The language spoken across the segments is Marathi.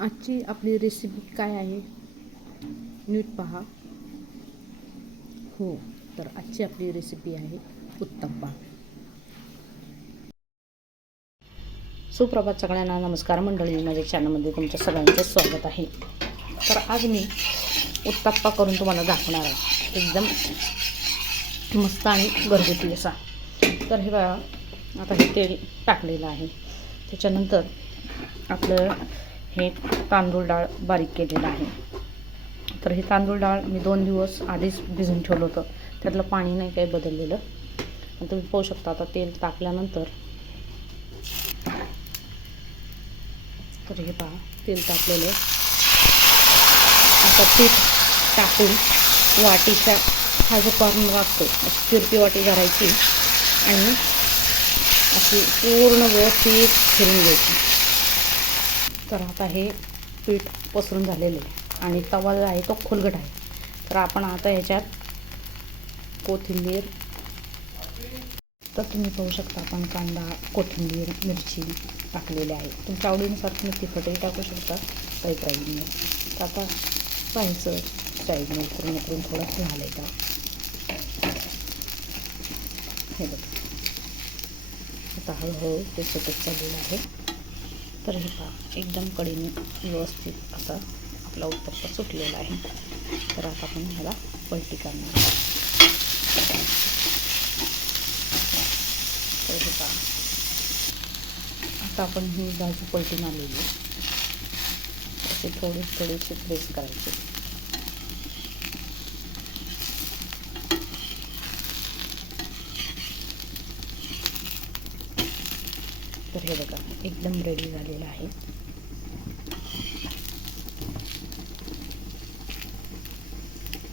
आजची आपली रेसिपी काय आहे नीट पहा. हो, तर आजची आपली रेसिपी आहे उत्तप्पा. सुप्रभात सगळ्यांना. नमस्कार मंडळी, माझ्या चॅनलमध्ये तुमच्या सगळ्यांचं स्वागत आहे. तर आज मी उत्तप्पा करून तुम्हाला दाखवणार आहे, एकदम मस्त आणि घरगुती असा. तर हे बघा, आता हे तेल टाकलेलं आहे. त्याच्यानंतर आपलं हे तांदूळ डाळ बारीक केलेलं आहे. तर हे तांदूळ डाळ मी 2 दिवस आधीच भिजून ठेवलं होतं. त्यातलं पाणी नाही काही बदललेलं. आणि तुम्ही पाहू शकता आता तेल टाकल्यानंतर, तर हे पहा तेल टाकलेलं आहे. आता पीठ टाकून वाटीच्या हा जो कॉर्नर असतो अशी तिरपी वाटी करायची आणि अशी पूर्ण व्यवस्थित फिरून घ्यायची. तर आता हे पीठ पसरून झालेलं आहे आणि तवा जो आहे तो खुलगट आहे. तर आपण आता ह्याच्यात कोथिंबीर, तर तुम्ही पाहू शकता आपण कांदा, कोथिंबीर, मिरची टाकलेली आहे. तुमच्या आवडीनुसार तुम्ही तिखटही टाकू शकता, काही प्रॉब्लेम नाही. तर आता पाहायचं साईडने करून थोडंसं झालं आहे का. हे बघा, आता हळूहळू ते सुटत चाललेलं आहे. तर हे पहा, एकदम कढीने व्यवस्थित असा आपला उत्तप्पा सुटलेला आहे. तर आता आपण ह्याला पलटी करणार. तर हे पहा, आता आपण ही बाजू पलटी मारलेली आहे. असे थोडेसे प्रेस करायचे. तर हे बघा, एकदम रेडी झालेलं आहे.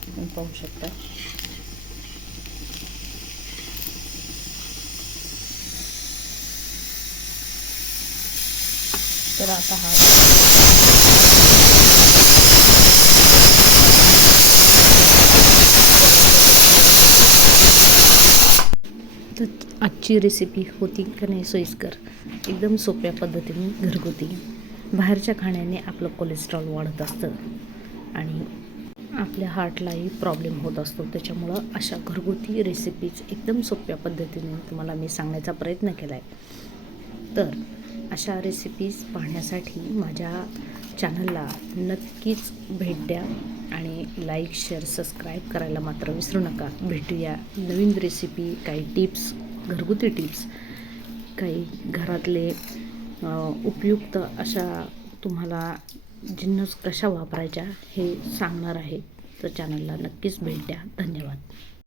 तुम्ही पाहू शकता. तर आता हा तर आजची रेसिपी होती का नाही सोयीस्कर, एकदम सोप्या पद्धतीने घरगुती. बाहेरच्या खाण्याने आपलं कोलेस्ट्रॉल वाढत असतं आणि आपल्या हार्टलाही प्रॉब्लेम होत असतो. त्याच्यामुळं अशा घरगुती रेसिपीज एकदम सोप्या पद्धतीने तुम्हाला मी सांगण्याचा प्रयत्न केला आहे. तर अशा रेसिपीज पाहण्यासाठी माझ्या चॅनलला नक्कीच भेट द्या आणि लाईक, शेअर, सबस्क्राईब करायला मात्र विसरू नका. भेटूया नवीन रेसिपी, काही टिप्स, घरगुती टिप्स, काही घरातले उपयुक्त अशा तुम्हाला जिन्नस कशा वापरायच्या हे सांगणार आहे. तर चॅनलला नक्कीच भेट द्या. धन्यवाद.